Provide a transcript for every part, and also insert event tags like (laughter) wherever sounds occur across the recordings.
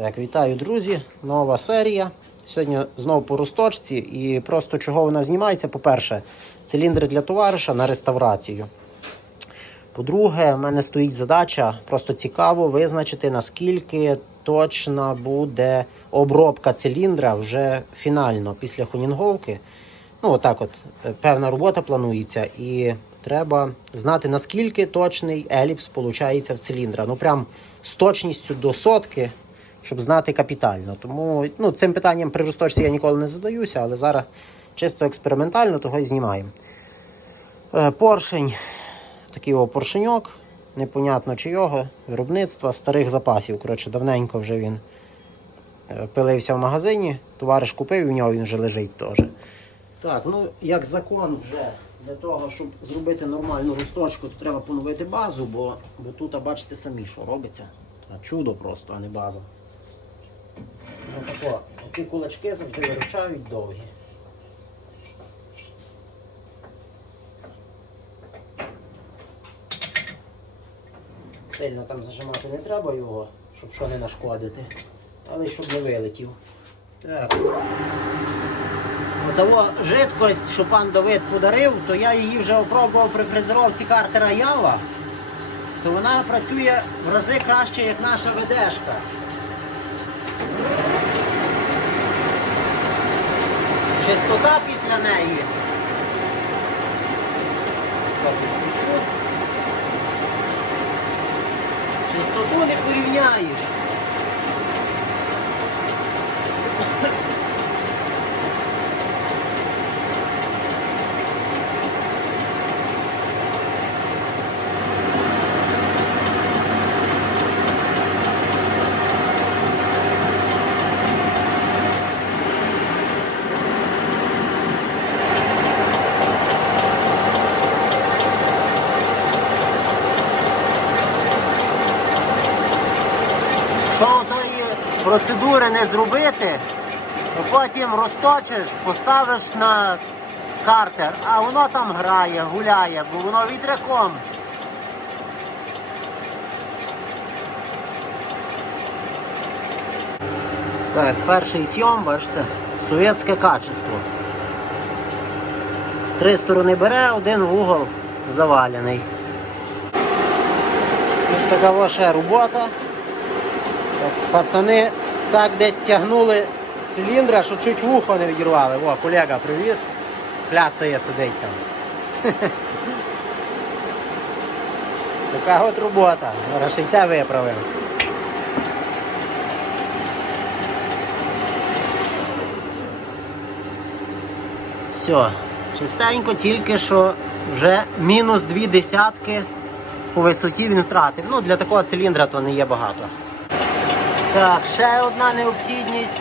Так, вітаю, друзі. Нова серія. Сьогодні знову по росточці. І просто чого вона знімається. По-перше, циліндри для товариша на реставрацію. По-друге, в мене стоїть задача просто цікаво визначити, наскільки точна буде обробка циліндра вже фінально після хунінговки. Ну, отак, от е, певна робота планується, і треба знати, наскільки точний еліпс виходить в циліндра. Ну, прям з точністю до сотки, щоб знати капітально. Тому ну, цим питанням при розточці я ніколи не задаюся, але зараз чисто експериментально того і знімаємо. Е, Поршень, такий о поршеньок, непонятно чийого, виробництва, старих запасів. Коротше, давненько вже він е, пилився в магазині, товариш купив, і в нього він вже лежить теж. Так, ну як закон вже для того, щоб зробити нормальну росточку, то треба поновити базу, бо, бо тут, а бачите самі, що робиться. Чудо просто, а не база. Ну, тако, ті кулачки завжди виручають довгі. Сильно там зажимати не треба його, щоб що не нашкодити, але й щоб не вилетів. Так. Того жидкость, що пан Давид подарив, то я її вже опробував при фрезеровці картера Ява, то вона працює в рази краще, як наша ведешка. Чистота після неї. Чистоту не порівняєш. Що тої процедури не зробити, потім розточиш, поставиш на картер, а воно там грає, гуляє, бо воно вітряком. Так, перший сйом, бачите, совєтське качество. Три сторони бере, один вугол завалений. Ось така ваша робота. Пацани так десь тягнули циліндра, що чуть вухо не відірвали. О, колега привіз, кляцає сидить там. (laughs) Така от робота. Ще виправимо. Все, чистенько, тільки що вже мінус дві десятки по висоті він втратив. Ну, для такого циліндра то не є багато. Так, ще одна необхідність.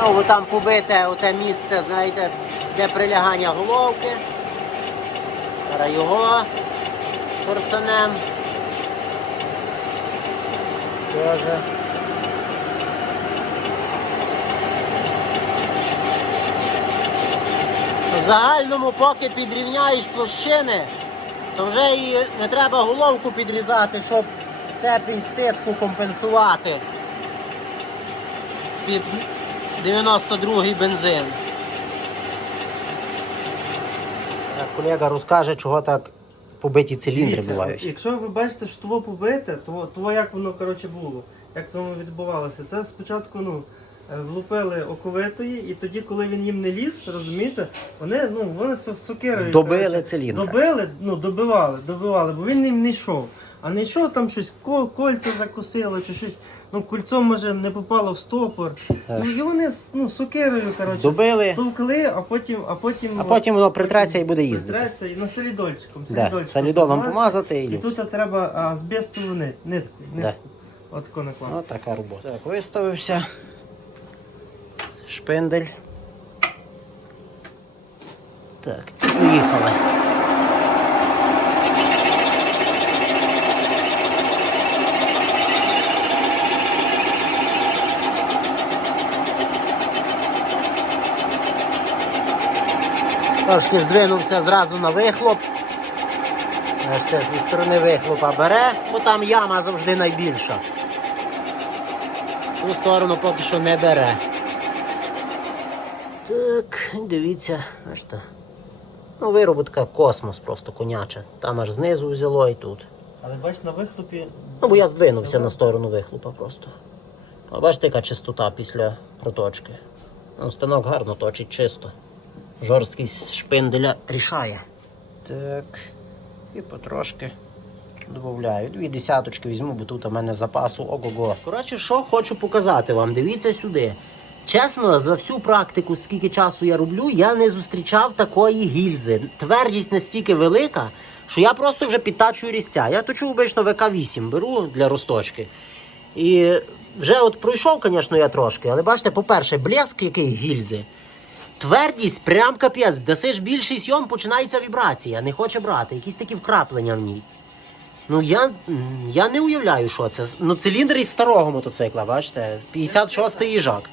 Ну, бо там побите оте місце, знаєте, де прилягання головки. Зараз його торсанем. Тоже. В загальному, поки підрівняєш площини, то вже і не треба головку підрізати, щоб степінь стиску компенсувати під 92-й бензин. Так, Колега розкаже, чого так побиті циліндри Дивіться, бувають. Якщо ви бачите, що того побите, то, то як воно коротше було, як воно відбувалося. Це спочатку ну, е, влупили оковитої, і тоді, коли він їм не ліз, розумієте, вони, ну, вони сокирою. Добили коротше, циліндра. Добили, ну, добивали, добивали, бо він їм не йшов. А не йшов там щось, ко- кольця закусило, чи щось, ну, кольцо може не попало в стопор. Так. Ну, і вони ну, сокирою, коротше, Добили, товкли, а потім, а потім. а потім воно притреться і буде їздити. Притреться і на солідольчиком. Да. Солідолом помазати. і І тут треба азбестову нит, нитку. Да. нитку. От накласти. Ось така робота. Так, виставився. Шпиндель. Так, і поїхали. Трошки здвинувся зразу на вихлоп. Бачите, зі сторони вихлопа бере, бо там яма завжди найбільша. Ту сторону поки що не бере. Так, дивіться, бачите. Ну, вироботка космос просто коняча. Там аж знизу взяло і тут. Але бач, на вихлопі. Ну, бо я здвинувся на сторону вихлопа просто. А бачите, яка чистота після проточки. Ну, станок гарно точить чисто. Жорсткість шпинделя рішає. Так. І потрошки додаю. Дві десяточки візьму, бо тут у мене запасу ого-го. Коротше, що хочу показати вам, дивіться сюди. Чесно, за всю практику, скільки часу я роблю, я не зустрічав такої гільзи. Твердість настільки велика, що я просто вже підтачую різця. Я точу обично ВК-8 беру для росточки. І вже от пройшов, звісно, я трошки, але бачите, по-перше, блеск який гільзи. Твердість прям капець. Дасиш більший сйом, починається вібрація, не хоче брати, якісь такі вкраплення в ній. Ну я, я не уявляю, що це. Ну, циліндр із старого мотоцикла, бачите, 56-й їжак.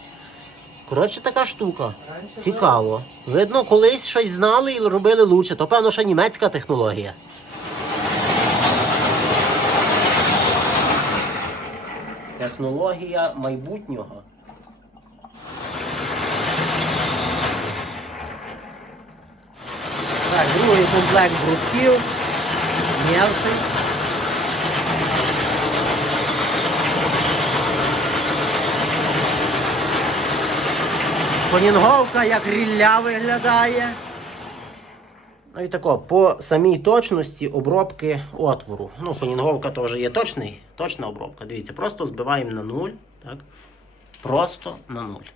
Коротше, така штука. Цікаво. Видно, колись щось знали і робили лучше. То, певно, ще німецька технологія. Технологія майбутнього. Так, другий комплект брусків. М'явший. Понінговка як рілля виглядає. Ну і тако, по самій точності обробки отвору. Ну, хонінговка теж є точний, точна обробка. Дивіться, просто збиваємо на нуль. Так? Просто на нуль.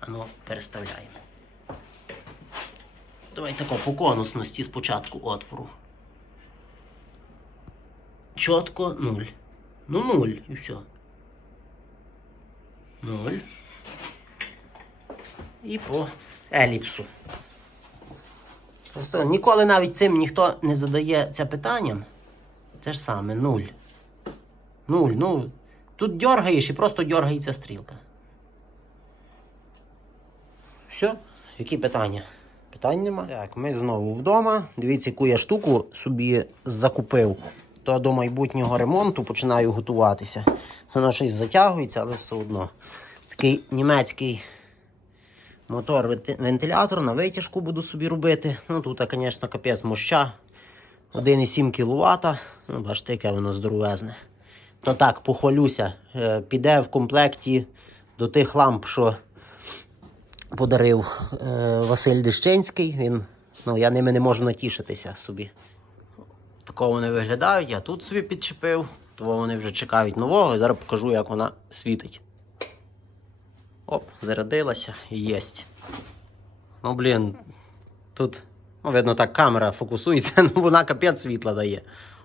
Ану, переставляємо. Давай тако по конусності спочатку отвору. Чітко нуль. Ну, нуль і все. Нуль. І по еліпсу. Просто ніколи навіть цим ніхто не задає це питанням. Те ж саме, нуль. Нуль, ну. Тут дергаєш і просто дергається стрілка. Все? Які питання? Питань нема. Так, ми знову вдома. Дивіться, яку я штуку собі закупив. То до майбутнього ремонту починаю готуватися. Воно щось затягується, але все одно. Такий німецький мотор вентилятор на витяжку буду собі робити. Ну тут, звісно, капець моща. 1,7 кВт. Ну, бачите, яке воно здоровезне. То так, похвалюся. Е, Піде в комплекті до тих ламп, що подарив е, Василь Дещинський. Він, ну, я ними не можу натішитися собі. Такого вони виглядають. Я тут собі підчепив, того вони вже чекають нового. І зараз покажу, як вона світить. Оп, зарядилася і єсть. Ну, блін, тут, ну, видно, так камера фокусується, (laughs) ну вона капець світла дає.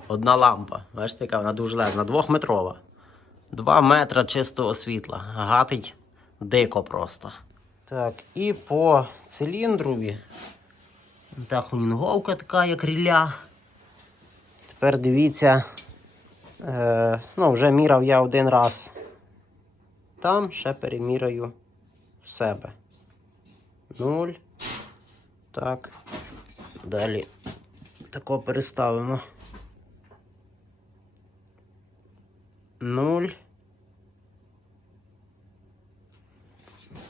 Одна лампа. Бачите, яка вона дуже лезна, двохметрова. Два метра чистого світла. Гатить дико просто. Так, і по циліндрові. Та хунінговка така, як ріля. Тепер дивіться. Е, ну, вже міряв я один раз там ще переміряю в себе. Нуль. Так. Далі тако переставимо. Нуль.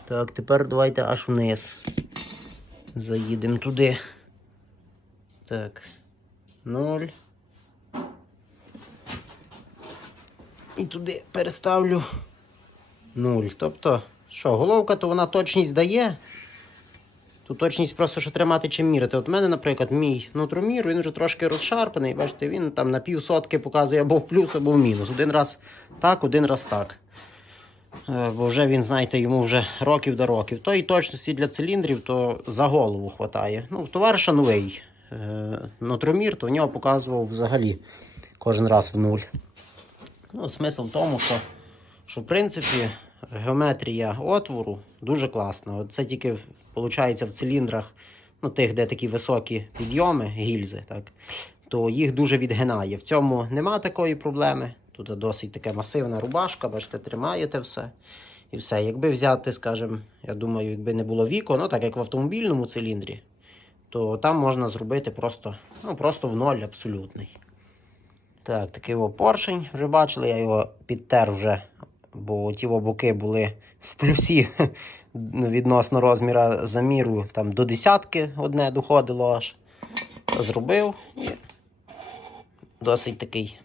Так, тепер давайте аж вниз. Заїдемо туди. Так. Нуль. І туди переставлю. Нуль. Тобто, що, головка, то вона точність дає. Тут точність просто що тримати чим мірити. От у мене, наприклад, мій нутромір, він вже трошки розшарпаний. Бачите, він там на пів сотки показує або в плюс, або в мінус. Один раз так, один раз так. Е, Бо вже він, знаєте, йому вже років до років. Тої точності для циліндрів, то за голову хватає. Ну, товариша новий е, нутромір, то в нього показував взагалі кожен раз в нуль. Ну, смисл в тому, що що в принципі геометрія отвору дуже класна. Це тільки виходить в циліндрах, ну тих, де такі високі підйоми, гільзи, так, то їх дуже відгинає. В цьому нема такої проблеми. Тут досить така масивна рубашка, бачите, тримаєте все. І все. Якби взяти, скажімо, я думаю, якби не було віко, ну так як в автомобільному циліндрі, то там можна зробити просто, ну, просто в ноль абсолютний. Так, такий о поршень вже бачили, я його підтер вже бо ті боки були в плюсі (laughs) відносно розміра заміру там до десятки одне доходило аж. Зробив. І Досить такий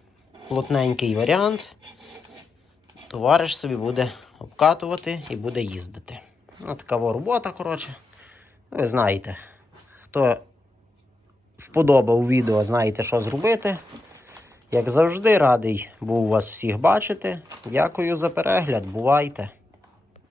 плотненький варіант. Товариш собі буде обкатувати і буде їздити. Ну, така робота, коротше. Ви знаєте, хто вподобав відео, знаєте, що зробити. Як завжди, радий був вас всіх бачити. Дякую за перегляд. Бувайте!